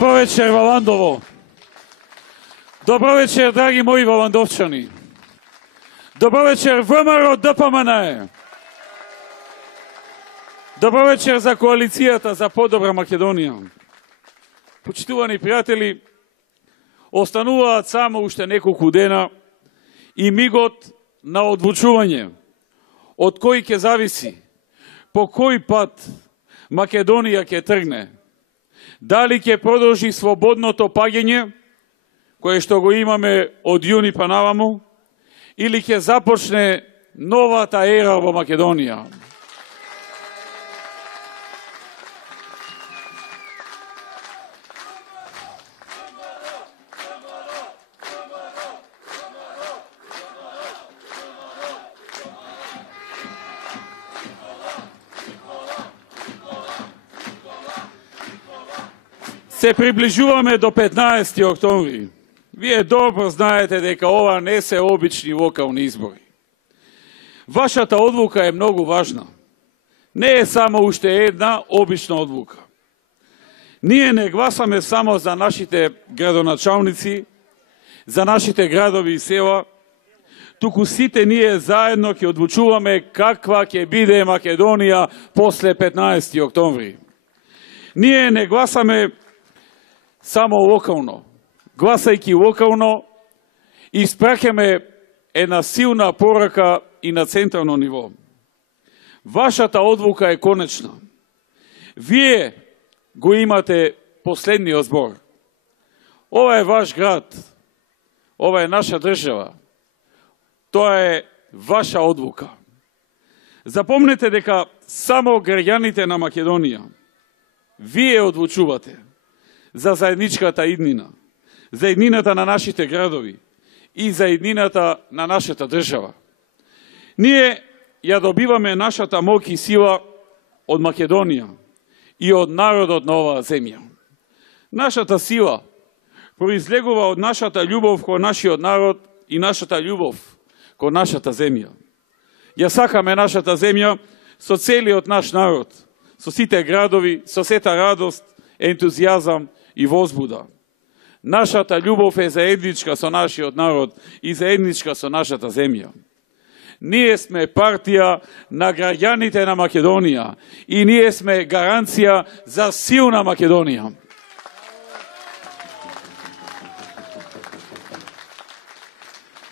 Добро вечер, Валандово. Добро вечер, драги мои валандовчани. Добро вечер, ВМРО ДПМН. Добро вечер за коалицијата за подобра Македонија. Почитувани пријатели, остануваат само уште неколку дена и мигот на одлучување од кој ќе зависи по кој пат Македонија ќе тргне. Дали ќе продолжи слободното паѓање, кое што го имаме од јуни па наваму, или ќе започне новата ера во Македонија. Се приближуваме до 15 октомври. Вие добро знаете дека ова не се обични локални избори. Вашата одлука е многу важна. Не е само уште една обична одлука. Ние не гласаме само за нашите градоначалници, за нашите градови и села, туку сите ние заедно ќе одлучуваме каква ќе биде Македонија после 15 октомври. Ние не гласаме само локално. Гласајќи локално, испраќаме една силна порака и на централно ниво. Вашата одлука е конечна. Вие го имате последниот збор. Ова е ваш град. Ова е наша држава. Тоа е ваша одлука. Запомнете дека само граѓаните на Македонија, вие одлучувате за заедничката иднина, за иднината на нашите градови и за иднината на нашата држава. Ние ја добиваме нашата моќ и сила од Македонија и од народот на оваа земја. Нашата сила произлегува од нашата љубов кон нашиот народ и нашата љубов кон нашата земја. Ја сакаме нашата земја со целиот наш народ, со сите градови, со сета радост, ентузијазам и возбуда. Нашата љубов е заедничка со нашиот народ и заедничка со нашата земја. Ние сме партија на граѓаните на Македонија и ние сме гаранција за силна Македонија.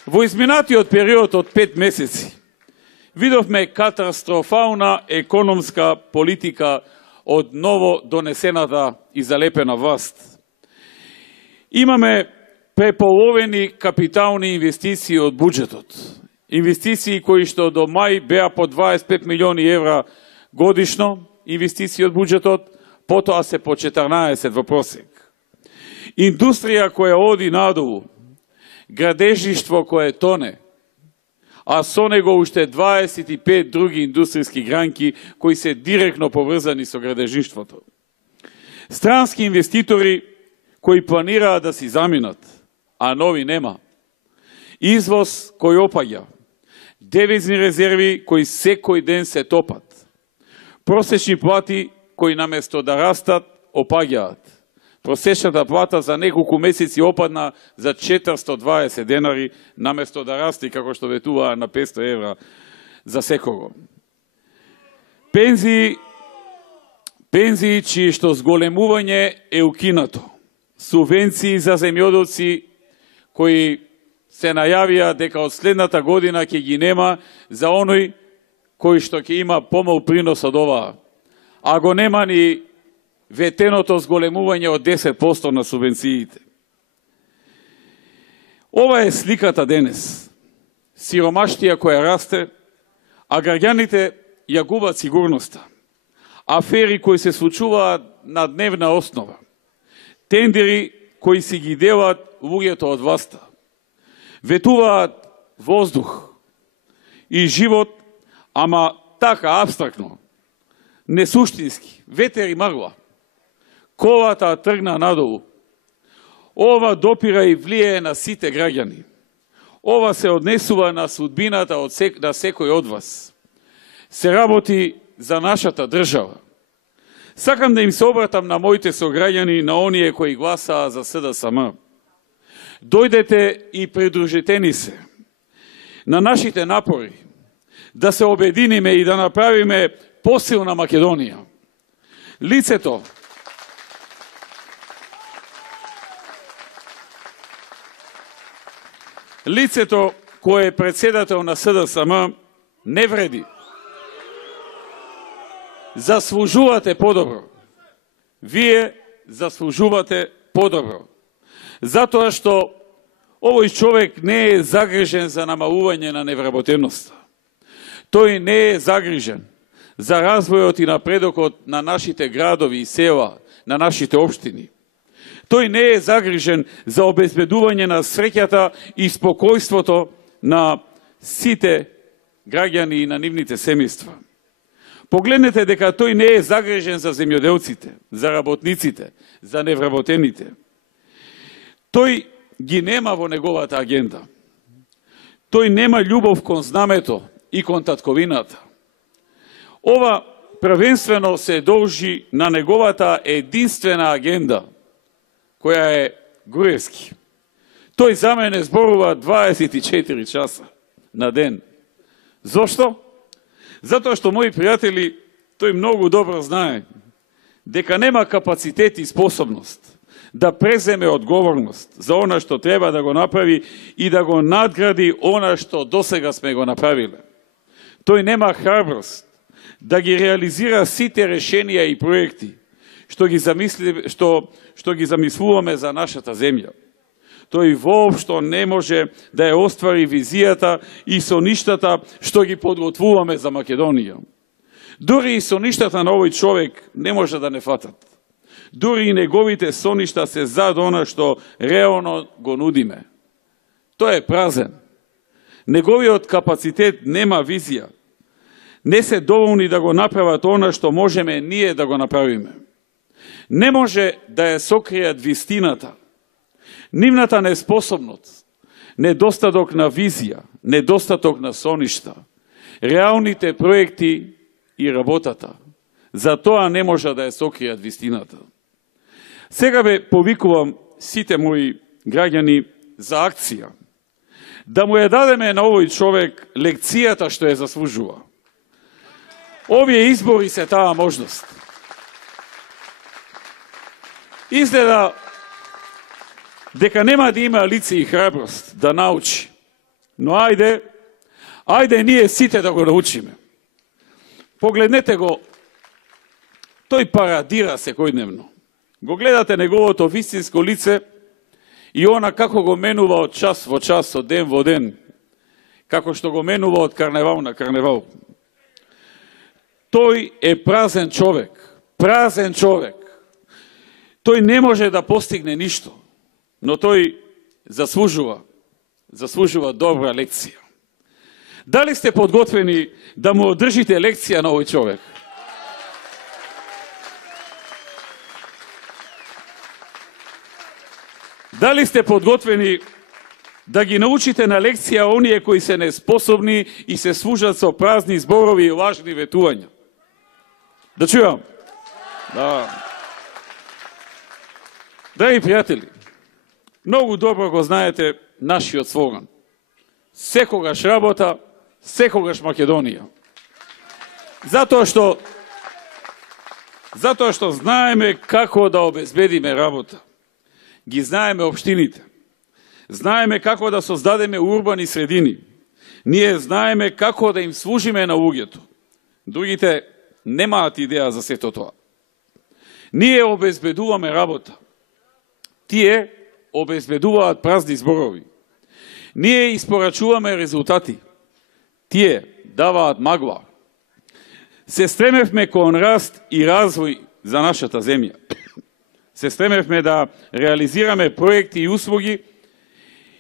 Во изминатиот период од 5 месеци видовме катастрофална економска политика од ново донесената и залепена власт. Имаме преполовени капитални инвестиции од буџетот. Инвестиции кои што до мај беа по 25 милиони евра годишно, инвестиции од буџетот, потоа се по 14 во просек. Индустрија која оди надолу, градежништво кое тоне, а со него уште 25 други индустријски гранки кои се директно поврзани со градежништвото. Странски инвеститори кои планираат да си заминат, а нови нема. Извоз кој опаѓа. Девизни резерви кои секој ден се топат. Просечни плати кои наместо да растат, опаѓаат. Просечната плата за неколку месеци опадна за 420 денари, наместо да расти како што ветуваа на 500 евра за секого. Пензии чие што зголемување е укинато. Субвенции за земјоделци кои се најавија дека од следната година ќе ги нема за оној кој што ќе има помал принос од оваа. А го нема ни ветеното зголемување од 10% на субвенциите. Ова е сликата денес. Сиромаштија која расте, а граѓаните ја губат сигурноста. Афери кои се случуваат на дневна основа. Тендери кои си ги делат луѓето од власта. Ветуваат воздух и живот, ама така абстрактно, несуштински, ветер и магла. Колата тргна надолу. Ова допира и влијае на сите граѓани. Ова се однесува на судбината на секој од вас. Се работи за нашата држава. Сакам да им се обратам на моите сограѓани, на оние кои гласаа за СДСМ. Дојдете и придружете ни се на нашите напори да се обединиме и да направиме посилна Македонија. Лицето кое е председател на СДСМ не вреди. Заслужувате подобро. Вие заслужувате подобро. Затоа што овој човек не е загрижен за намалување на невработеноста. Тој не е загрижен за развојот и напредокот на нашите градови и села, на нашите општини. Тој не е загрижен за обезбедување на среќата и спокојството на сите граѓани и на нивните семејства. Погледнете дека тој не е загрижен за земјоделците, за работниците, за невработените. Тој ги нема во неговата агенда. Тој нема љубов кон знамето и кон татковината. Ова првенствено се должи на неговата единствена агенда, која е Груевски. Тој за мене зборува 24 часа на ден. Зошто? Затоа што, мои пријатели, тој многу добро знае дека нема капацитет и способност да преземе одговорност за она што треба да го направи и да го надгради она што досега сме го направиле. Тој нема храброст да ги реализира сите решенија и проекти што ги замислуваме за нашата земја. Тој воопшто не може да ја оствари визијата и соништата што ги подготвуваме за Македонија. Дури и соништата на овој човек не може да не фатат. Дури и неговите соништа се зад она што реално го нудиме. Тој е празен. Неговиот капацитет нема визија. Не се доволни да го направат она што можеме ние да го направиме. Не може да ја сокријат вистината. Нивната неспособност, недостаток на визија, недостаток на соништа, реалните проекти и работата. За тоа не може да ја сокријат вистината. Сега ве повикувам сите мои граѓани за акција. Да му ја дадеме на овој човек лекцијата што ја заслужува. Овие избори се таа можност. Изгледа дека нема да има лице и храброст да научи. Но ајде ние сите да го научиме. Погледнете го, тој парадира секојдневно. Го гледате неговото вистинско лице и она како го менува од час во час, од ден во ден, како што го менува од карневал на карневал. Тој е празен човек. Празен човек. Тој не може да постигне ништо, но тој заслужува добра лекција. Дали сте подготвени да му одржите лекција на овој човек? Дали сте подготвени да ги научите на лекција оние кои се неспособни и се служат со празни зборови и лажни ветувања? Да чујам? Да. Драги пријатели, многу добро го знаете нашиот слоган. Секогаш работа, секогаш Македонија. Затоа што знаеме како да обезбедиме работа. Ги знаеме општините. Знаеме како да создадеме урбани средини. Ние знаеме како да им служиме на луѓето. Другите немаат идеја за сето тоа. Ние обезбедуваме работа. Тие обезбедуваат празни зборови. Ние испорачуваме резултати. Тие даваат магла. Се стремевме кон раст и развој за нашата земја. Се стремевме да реализираме проекти и услуги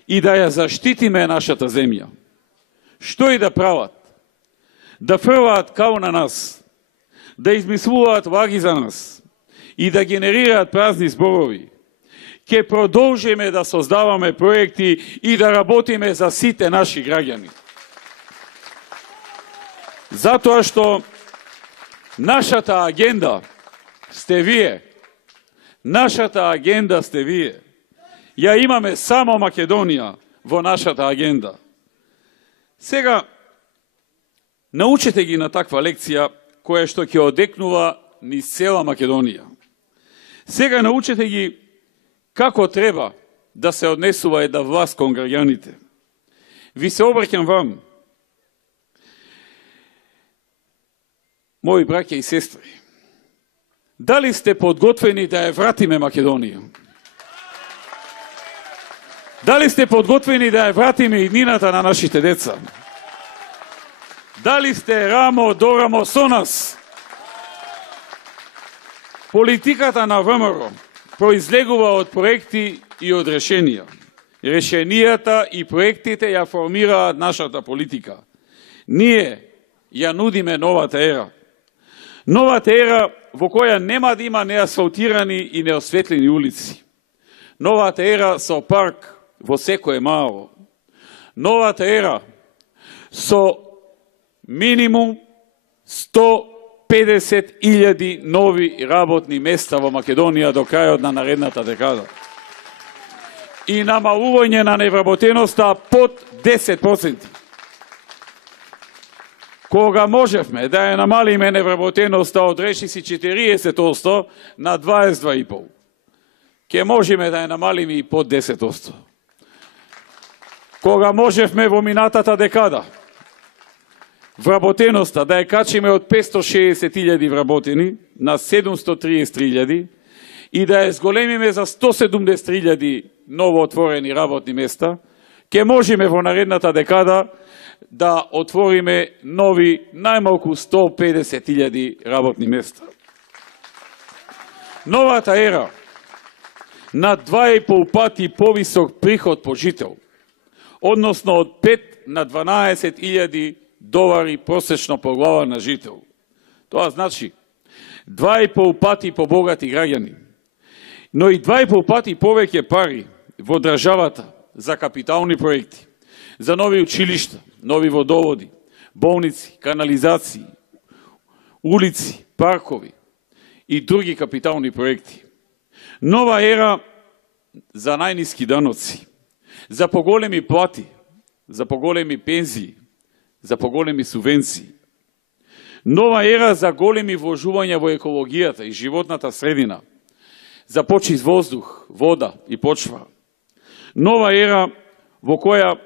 и да ја заштитиме нашата земја. Што и да прават? Да фрлаат као на нас, да измислуваат лаги за нас и да генерираат празни зборови. Ке продолжиме да создаваме проекти и да работиме за сите наши граѓани. Затоа што нашата агенда сте вие. Нашата агенда сте вие. Ја имаме само Македонија во нашата агенда. Сега, научете ги на таква лекција која што ќе одекнува низ цела Македонија. Сега научете ги како треба да се однесува една власт кон граѓаните. Ви се обраќам вам, мои браќа и сестри. Дали сте подготвени да ја вратиме Македонија? Дали сте подготвени да ја вратиме иднината на нашите деца? Дали сте рамо до рамо со нас? Политиката на ВМРО произлегува од проекти и од решенија. Решенијата и проектите ја формираат нашата политика. Ние ја нудиме новата ера. Новата ера во која нема да има неасфалтирани и неосветлени улици. Новата ера со парк во секое мало. Новата ера со минимум 150.000 нови работни места во Македонија до крајот на наредната декада. И намалување на невработеноста под 10%. Кога можевме да ја намалиме невработеноста од речиси 40% на 22,5%, ќе можеме да ја намалиме и под 10%. Кога можевме во минатата декада вработеноста да ја качиме од 560.000 вработени на 733.000 и да ја зголемиме за 170.000 ново отворени работни места, ќе можеме во наредната декада да отвориме нови најмалку 150.000 работни места. Новата ера на 2,5 пати повисок приход по жител, односно од 5 на 12.000 долари просечно по глава на жител. Тоа значи 2,5 пати побогати граѓани, но и 2,5 пати повеќе пари во државата за капитални проекти, за нови училишта, нови водоводи, болници, канализации, улици, паркови и други капитални проекти. Нова ера за најниски даноци, за поголеми плати, за поголеми пензии, за поголеми субвенции. Нова ера за големи вложувања во екологијата и животната средина, за почист воздух, вода и почва. Нова ера во која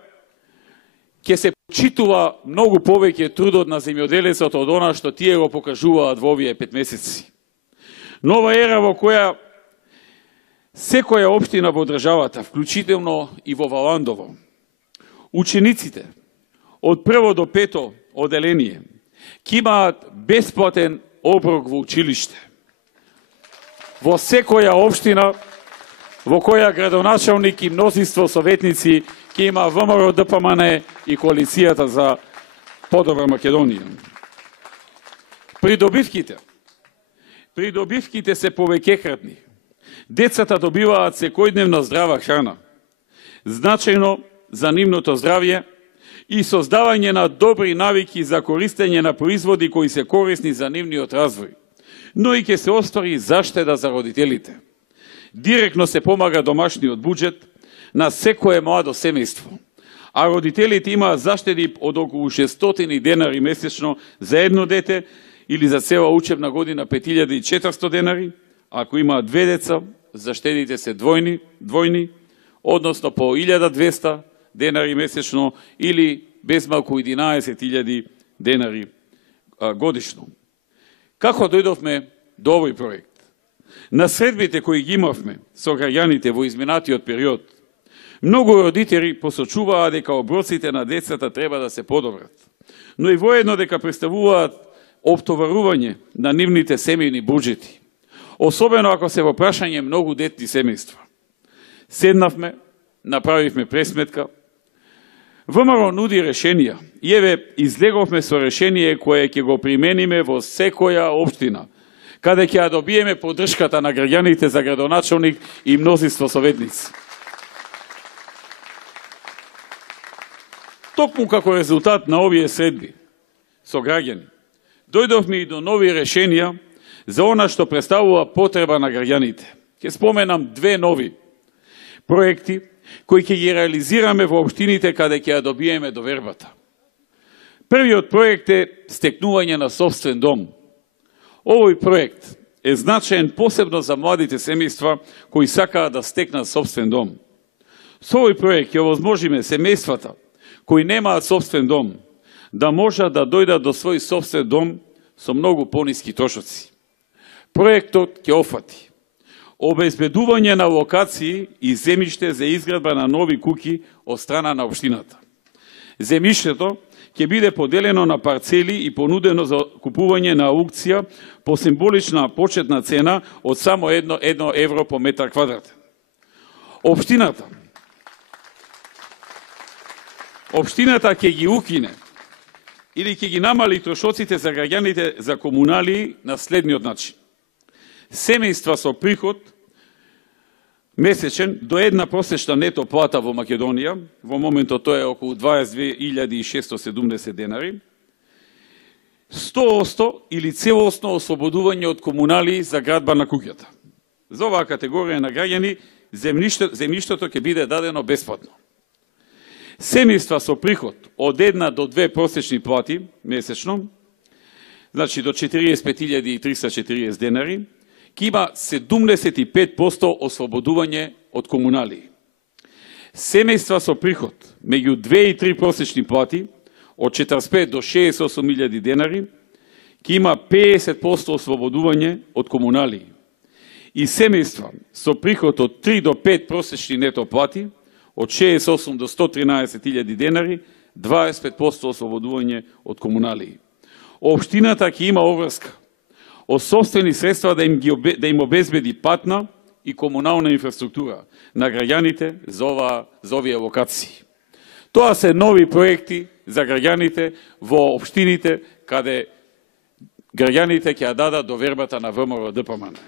ќе се почитува многу повеќе трудот на земјоделецот од она што тие го покажуваат во овие 5 месеци. Нова ера во која секоја општина во државата, вклучително и во Валандово, учениците од прво до пето оделение ќе имаат бесплатен оброк во училиште. Во секоја општина во која градоначалник и мнозинство советници ќе има ВМРО, ДПМН и коалицијата за подобра Македонија. Придобивките се повеќекратни. Децата добиваат секојдневно здрава храна, значајно за нивното здравје и создавање на добри навики за користење на производи кои се корисни за нивниот развој, но и ќе се оствари заштеда за родителите. Директно се помага домашниот буџет на секое младо семејство, а родителите имаат заштеди од околу 600 денари месечно за едно дете или за цела учебна година 5400 денари. Ако имаат две деца, заштедите се двојни, односно по 1200 денари месечно или безмалку 11.000 денари годишно. Како дојдовме до овој проект? На средбите кои ги имавме со граѓаните во изминатиот период, многу родители посочуваа дека оброците на децата треба да се подобрат, но и воедно дека представуваат оптоварување на нивните семејни буџети, особено ако се во прашање многу детни семејства. Седнавме, направивме пресметка, ВМРО нуди решенија и еве излеговме со решение кое ќе го примениме во секоја општина, каде ќе ја добиеме поддршката на граѓаните за градоначалник и мнозинство советници. Токму како резултат на овие средби со граѓани, дојдовме и до нови решенија за она што представува потреба на граѓаните. Ќе споменам две нови проекти кои ќе ги реализираме во општините каде ќе ја добиеме довербата. Првиот проект е стекнување на собствен дом. Овој проект е значаен посебно за младите семејства кои сакаат да стекнат собствен дом. Со овој проект ќе овозможиме семејствата кои немаат собствен дом да можат да дојдат до свој собствен дом со многу пониски трошоци. Проектот ќе офати обезбедување на локации и земјиште за изградба на нови куќи од страна на општината. Земјиштето ќе биде поделено на парцели и понудено за купување на аукција по символична почетна цена од само 1 евро по метар квадратен. Општината ќе ги укине или ќе ги намали трошоците за граѓаните за комунали на следниот начин. Семејства со приход месечен до една просечна нето плата во Македонија, во моментот тоа е околу 22.670 денари, 100% или целосно ослободување од комунали за градба на куќата. За оваа категорија на граѓани земјиштето ќе биде дадено бесплатно. Семејства со приход од 1 до 2 просечни плати месечно, значи до 45.340 денари, ќе има 75% ослободување од комунали. Семејства со приход меѓу 2 и 3 просечни плати од 45 до 68.000 денари ќе има 50% ослободување од комунали. И семејства со приход од 3 до 5 просечни нето плати од 68 до 113.000 денари 25% ослободување од комунали. Општината ќе има обврска од собствени средства да им обезбеди патна и комунална инфраструктура на граѓаните за овие локации. Тоа се нови проекти за граѓаните во општините каде граѓаните ќе ја дадат довербата на ВМРО-ДПМН.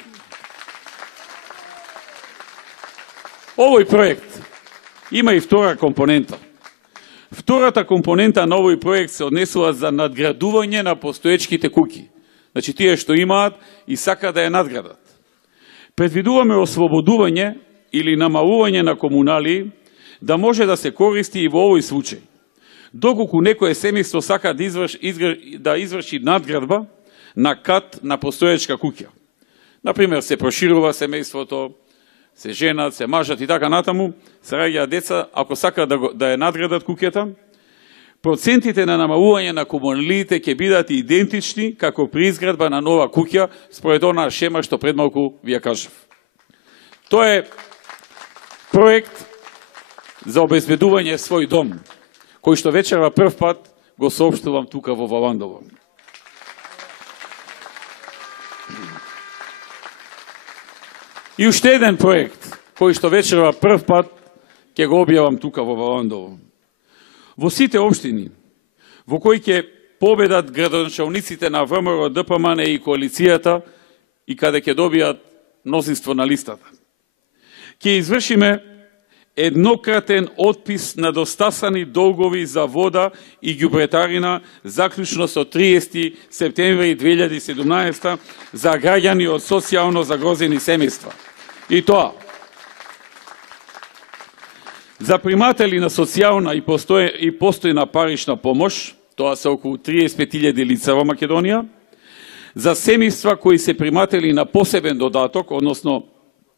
Овој проект има и втора компонента. Втората компонента на овој проект се однесува за надградување на постоечките куќи. Значи, тие што имаат и сакаат да ја надградат. Предвидуваме ослободување или намалување на комунали да може да се користи и во овој случај. Доколку некое семејство сака да изврши надградба на кат на постоечка куќа. Например, се проширува семејството, се женат, се мажат и така натаму, се раѓаат деца, ако сакаат да ја надградат куќата, процентите на намалување на комуналите ќе бидат идентични како при изградба на нова куќа, според онаа шема што пред малку ви ја кажав. Тоа е проект за обезбедување свој дом, кој што вечерва прв пат го соопштувам тука во Валандово. И уште еден проект, кој што вечерва прв пат ќе го објавам тука во Валандово. Во сите општини, во кои ќе победат градоначалниците на ВМРО-ДПМН и коалицијата и каде ќе добијат мнозинство на листата, ќе извршиме еднократен отпис на достасани долгови за вода и ѓубретарина заклучно со 30 септември 2017 за граѓани од социјално загрозени семејства. И тоа за приматели на социјална и постојна парична помош, тоа се околу 35.000 лица во Македонија, за семејства кои се приматели на посебен додаток, односно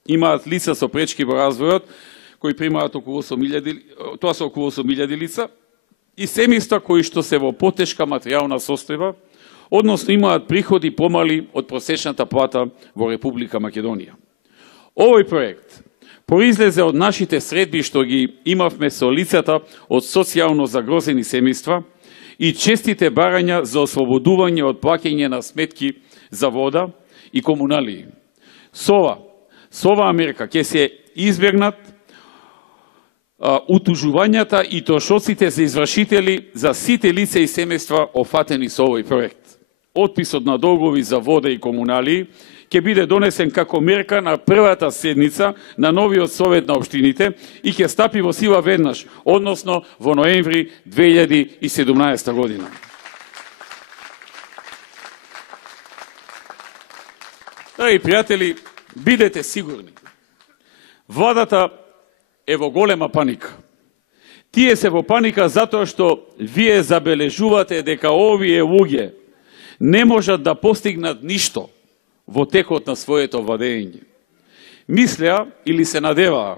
имаат лица со пречки во развојот, кои примаат околу 8.000, тоа се околу 8.000 лица, и семејства кои што се во потешка материјална состојба, односно имаат приходи помали од просечната плата во Република Македонија. Овој проект произлезе од нашите средби што ги имавме со лицата од социјално загрозени семејства и честите барања за ослободување од плаќање на сметки за вода и комунали. Со ова мерка ќе се избегнат утужувањата и трошоците за извршители за сите лица и семејства офатени со овој проект. Отписот на долгови за вода и комунали ќе биде донесен како мерка на првата седница на новиот совет на општините и ќе стапи во сила веднаш, односно во ноември 2017 година. Драги пријатели, бидете сигурни. Владата е во голема паника. Тие се во паника затоа што вие забележувате дека овие луѓе не можат да постигнат ништо во текот на своето владење. Мислеа или се надеваа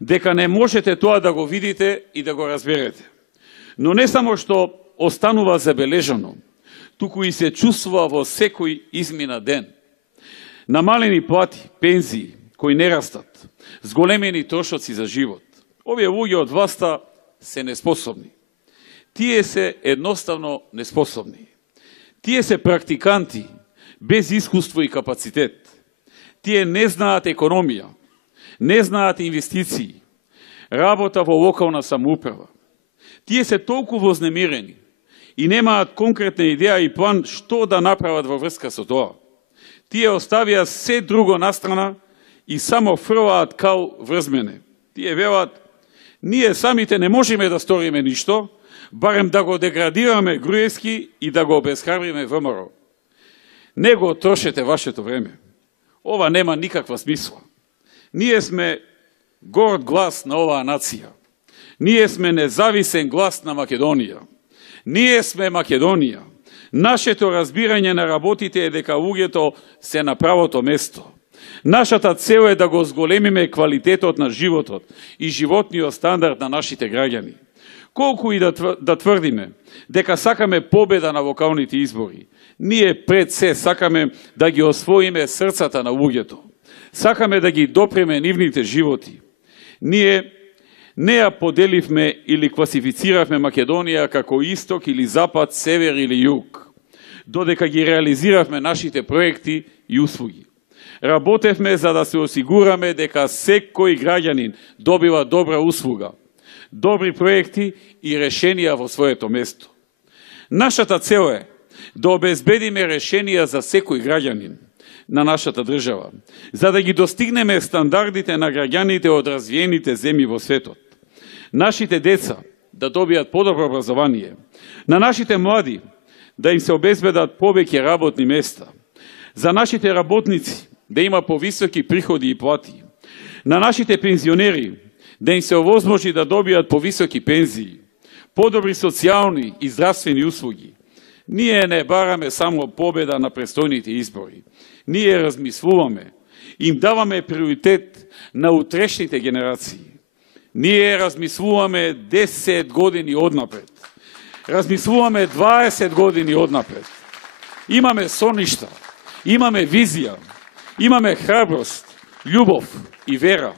дека не можете тоа да го видите и да го разберете. Но не само што останува забележано, туку и се чувствува во секој измина ден. Намалени плати, пензии кои не растат, зголемени трошоци за живот. Овие луѓе од власта се неспособни. Тие се едноставно неспособни. Тие се практиканти без искуство и капацитет. Тие не знаат економија, не знаат инвестиции, работа во локална самоуправа. Тие се толку вознемирени и немаат конкретна идеја и план што да направат во врска со тоа. Тие оставија се друго настрана и само фрлаат кал врз мене. Тие велат, ние самите не можеме да сториме ништо, барем да го деградираме Груевски и да го обесхрабриме ВМРО. Не го трошете вашето време. Ова нема никаква смисла. Ние сме горд глас на оваа нација. Ние сме независен глас на Македонија. Ние сме Македонија. Нашето разбирање на работите е дека луѓето се на правото место. Нашата цел е да го зголемиме квалитетот на животот и животниот стандард на нашите граѓани. Колку и да тврдиме дека сакаме победа на локалните избори, ние пред се сакаме да ги освоиме срцата на луѓето. Сакаме да ги допреме нивните животи. Ние не ја поделивме или класифициравме Македонија како исток или запад, север или југ, додека ги реализиравме нашите проекти и услуги. Работевме за да се осигураме дека секој граѓанин добива добра услуга, добри проекти и решенија во своето место. Нашата цел е да обезбедиме решенија за секој граѓанин на нашата држава, за да ги достигнеме стандардите на граѓаните од развиените земји во светот. Нашите деца да добијат подобро образование, на нашите млади да им се обезбедат повеќе работни места, за нашите работници да има повисоки приходи и плати, на нашите пензионери да им се овозможи да добијат повисоки пензии, подобри социјални и здравствени услуги. Ние не бараме само победа на престојните избори. Ние размислуваме, им даваме приоритет на утрешните генерации. Ние размислуваме 10 години однапред. Размислуваме 20 години однапред. Имаме соништа, имаме визија, имаме храброст, љубов и вера.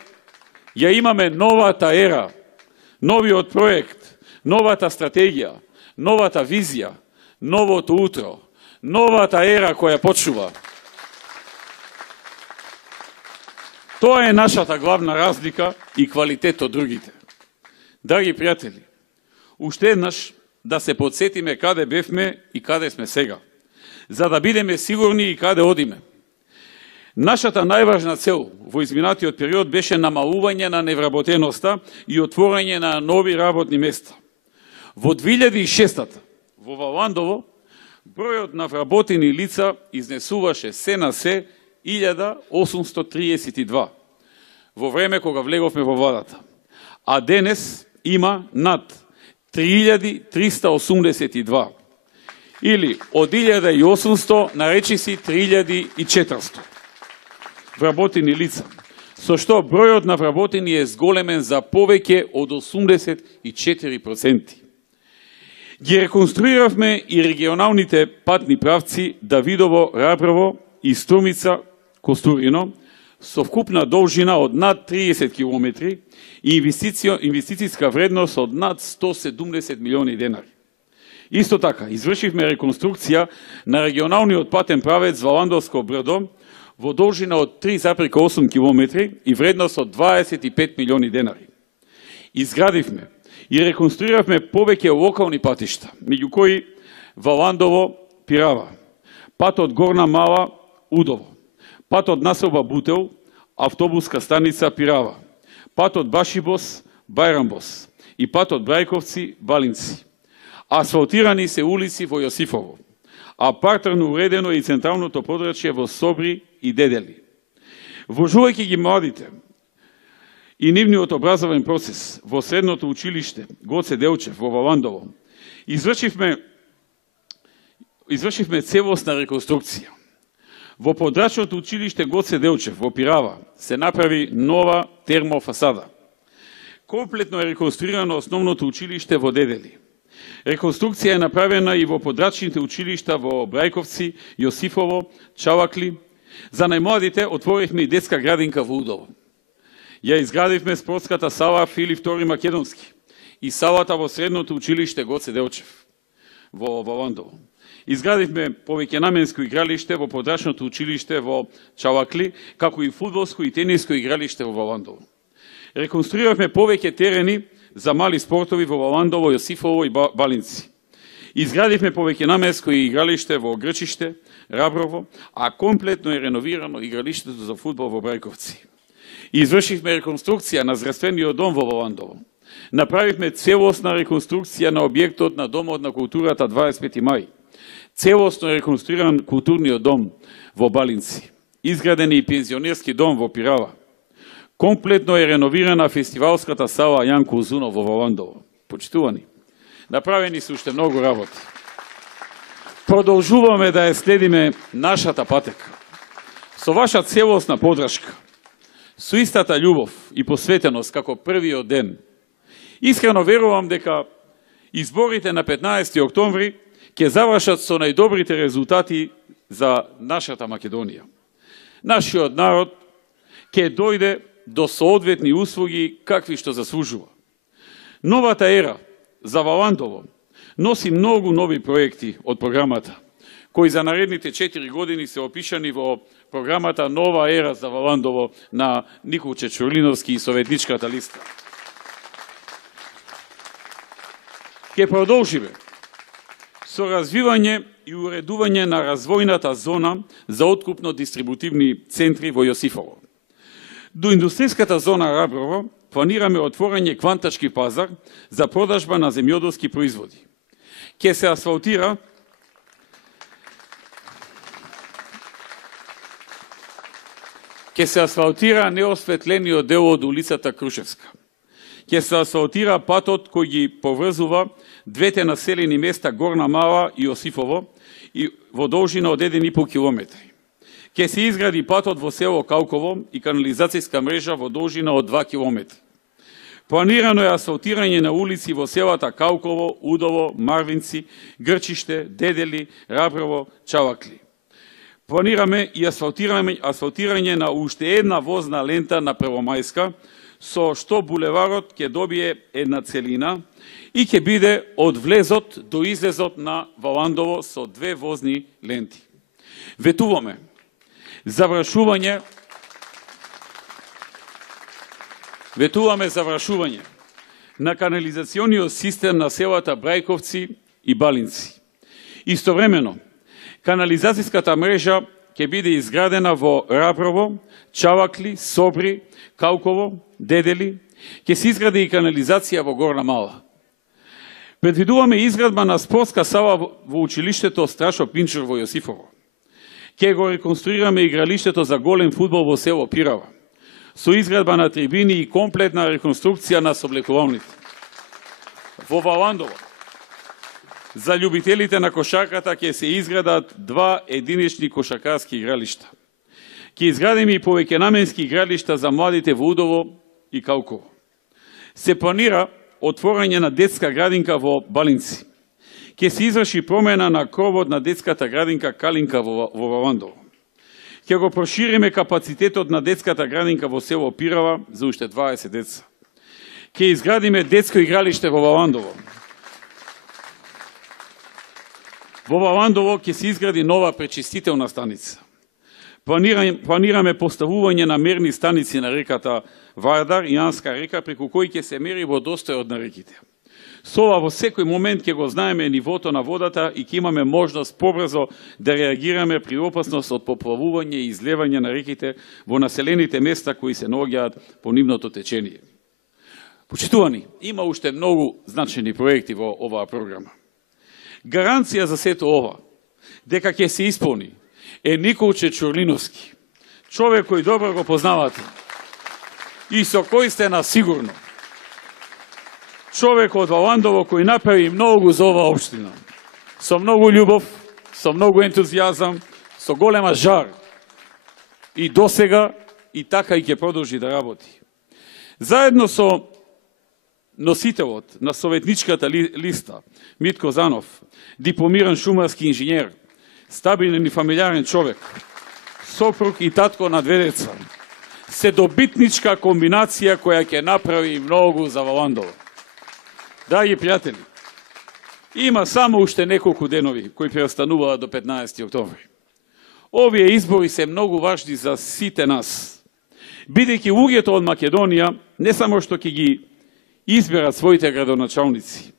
Ја имаме новата ера, новиот проект, новата стратегија, новата визија, новото утро, новата ера која почува. Тоа е нашата главна разлика и квалитет од другите. Драги пријатели, уште еднаш да се подсетиме каде бевме и каде сме сега, за да бидеме сигурни и каде одиме. Нашата најважна цел во изминатиот период беше намалување на невработеноста и отворање на нови работни места. Во 2006 во Валандово бројот на вработени лица изнесуваше се на се 1832 во време кога влеговме во владата, а денес има над 3382 или од 1800 наречиси 3400 вработени лица, со што бројот на вработени е зголемен за повеќе од 84%. Ги реконструиравме и регионалните патни правци Давидово, Раброво и Струмица, Костурино, со вкупна должина од над 30 км и инвестицијска вредност од над 170 милиони денари. Исто така, извршивме реконструкција на регионалниот патен правец Валандовско Брдо во должина од 3,8 км и вредност од 25 милиони денари. Изградивме и реконструиравме повеќе локални патишта, меѓу кои Валандово, Пирава, патот Горна Мала, Удово, патот населба Бутел, автобуска станица Пирава, патот Башибос, Бајрамбос и патот Брајковци, Балинци. Асфалтирани се улици во Јосифово, а партерно уредено и централното подрачје во Собри и Дедели. Вложувајќи ги младите и нивниот образовен процес во средното училиште Гоце Делчев во Валандово, извршивме целосна реконструкција. Во подрачното училиште Гоце Делчев во Пирава се направи нова термофасада. Комплетно е реконструирано основното училиште во Дедели. Реконструкција е направена и во подрачните училишта во Брајковци, Јосифово, Чавакли. За најмладите отворивме и детска градинка во Удово. Ја изградивме спортската сала Филип II Македонски и салата во средното училиште Гоце Делчев во Валандово. Изградивме повеќенаменско игралиште во подрачното училиште во Чавакли, како и фудбалско и тениско игралиште во Валандово. Реконструиравме повеќе терени за мали спортови во Валандово, Јосифово и Балинци. Изградивме повеќенаменско игралиште во Грчиште, Раброво, а комплетно е реновирано игралиштето за фудбал во Брајковци. Извршивме реконструкција на здравствениот дом во Валандово. Направивме целосна реконструкција на објектот на Домот на културата 25 мај. Целосно реконструиран културниот дом во Балинци. Изграден и пензионерски дом во Пирава. Комплетно е реновирана фестивалската сала Јанко Узунов во Валандово. Почитувани, направени се уште многу работи. Продолжуваме да ја следиме нашата патека. Со ваша целосна подршка, со истата љубов и посветеност како првиот ден, искрено верувам дека изборите на 15 октомври ќе завршат со најдобрите резултати за нашата Македонија. Нашиот народ ќе дојде до соодветни услуги какви што заслужува. Новата ера за Валандово носи многу нови проекти од програмата, кои за наредните 4 години се опишани во програмата Нова ера за Валандово на Николче Чурлиновски и советничката листа. Ке продолжиме со развивање и уредување на развојната зона за откупно-дистрибутивни центри во Јосифово. До индустријската зона Раброво планираме отворање квантачки пазар за продажба на земјоделски производи. Ке се асфалтира неосветлениот дел од улицата Крушевска. Ке се асфалтира патот кој ги поврзува двете населени места Горна Мала и Јосифово и во должина од 1,5 километри. Ке се изгради патот во село Калково и канализацијска мрежа во должина од 2 километри. Планирано е асфалтирање на улици во селата Калково, Удово, Марвинци, Грчиште, Дедели, Раброво, Чавакли. Планираме и асфалтирање на уште една возна лента на Првомајска, со што булеварот ќе добие една целина и ќе биде од влезот до излезот на Валандово со 2 возни ленти. Ветуваме завршување на канализациониот систем на селата Брајковци и Балинци. Истовремено, канализацијската мрежа ќе биде изградена во Раброво, Чавакли, Собри, Калково, Дедели, ќе се изгради и канализација во Горна Мала. Предвидуваме изградба на спортска сала во училиштето Страшо Пинчер во Јосифово. Ќе го реконструираме игралиштето за голем фудбал во село Пирава, со изградба на трибини и комплетна реконструкција на соблекувалните. Во Валандово, за љубителите на кошарката ќе се изградат 2 единични кошаркарски игралишта. Ќе изградиме и повеќенаменски игралишта за младите во Удово и Калково. Се планира отворање на детска градинка во Балинци. Ќе се изврши промена на кровот на детската градинка Калинка во Валандово. Ќе го прошириме капацитетот на детската градинка во село Пирава за уште 20 деца. Ќе изградиме детско игралиште во Валандово. Во Валандово ќе се изгради нова пречистителна станица. Планираме поставување на мерни станици на реката Вардар и Јанска река, преку кои ќе се мери водостојот на реките. Со ова во секој момент ќе го знаеме нивото на водата и ќе имаме можност побрзо да реагираме при опасност од поплавување и излевање на реките во населените места кои се наоѓаат по нивното течение. Почитувани, има уште многу значени проекти во оваа програма. Гаранција за сето ова дека ќе се исполни е Николче Чурлиновски, човек кој добро го познавате и со кој сте на сигурно. Човек од Валандово кој направи многу за оваа општина. Со многу љубов, со многу ентузијазам, со голема жар. И досега, и така и ќе продолжи да работи. Заедно со носителот на советничката листа, Митко Занов, дипломиран шумарски инженер, стабилен и фамилиарен човек, сопруг и татко на 2 деца, се добитничка комбинација која ќе направи многу за Валандово. Драги пријатели, има само уште неколку денови кои преостануваат до 15 октомври. Овие избори се многу важни за сите нас, бидејќи луѓето од Македонија не само што ќе ги изберат своите градоначалници,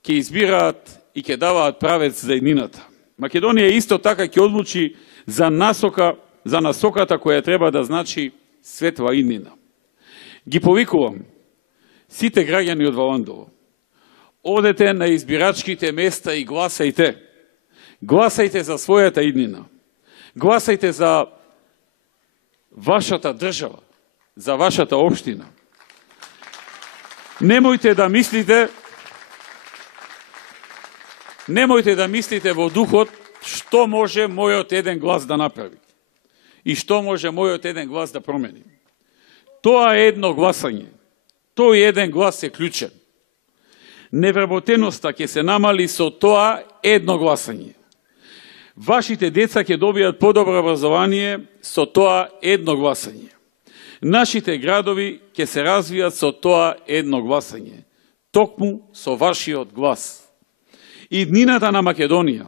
ќе избираат и ќе даваат правец за еднината. Македонија исто така ќе одлучи за насоката која треба да значи светла иднина. Ги повикувам сите граѓани од Валандово. Одете на избирачките места и гласајте. Гласајте за својата иднина. Гласајте за вашата држава, за вашата општина. Немојте да мислите во духот што може мојот еден глас да направи и што може мојот еден глас да промени. Тоа е едно гласање. Тој еден глас е клучен. Невработеноста ќе се намали со тоа едно гласање. Вашите деца ќе добијат подобро образование со тоа едно гласање. Нашите градови ќе се развијат со тоа едно гласање. Токму со вашиот глас. Иднината на Македонија,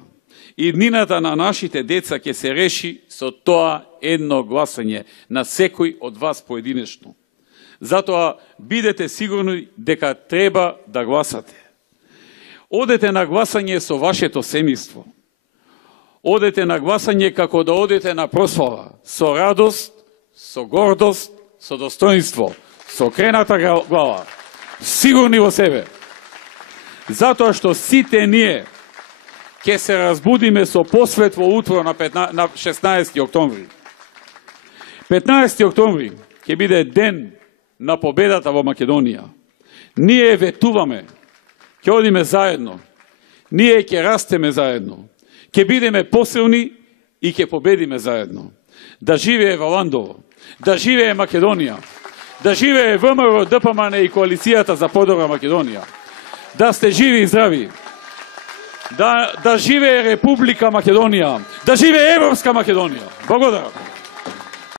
иднината на нашите деца ќе се реши со тоа едно гласање на секој од вас поединечно. Затоа бидете сигурни дека треба да гласате. Одете на гласање со вашето семејство. Одете на гласање како да одете на прослава, со радост, со гордост, со достоинство, со крената глава, сигурни во себе. Затоа што сите ние ќе се разбудиме со посветло утро на 16 октомври. 15 октомври ќе биде ден на победата во Македонија. Ние ветуваме, ќе одиме заедно, ние ќе растеме заедно, ќе бидеме посилни и ќе победиме заедно. Да живее Валандово, да живее Македонија, да живее ВМРО, ДПМН и коалицијата за подобра Македонија. Да сте живи и здрави. Да живее Република Македонија, да живее Европска Македонија. Благодарам.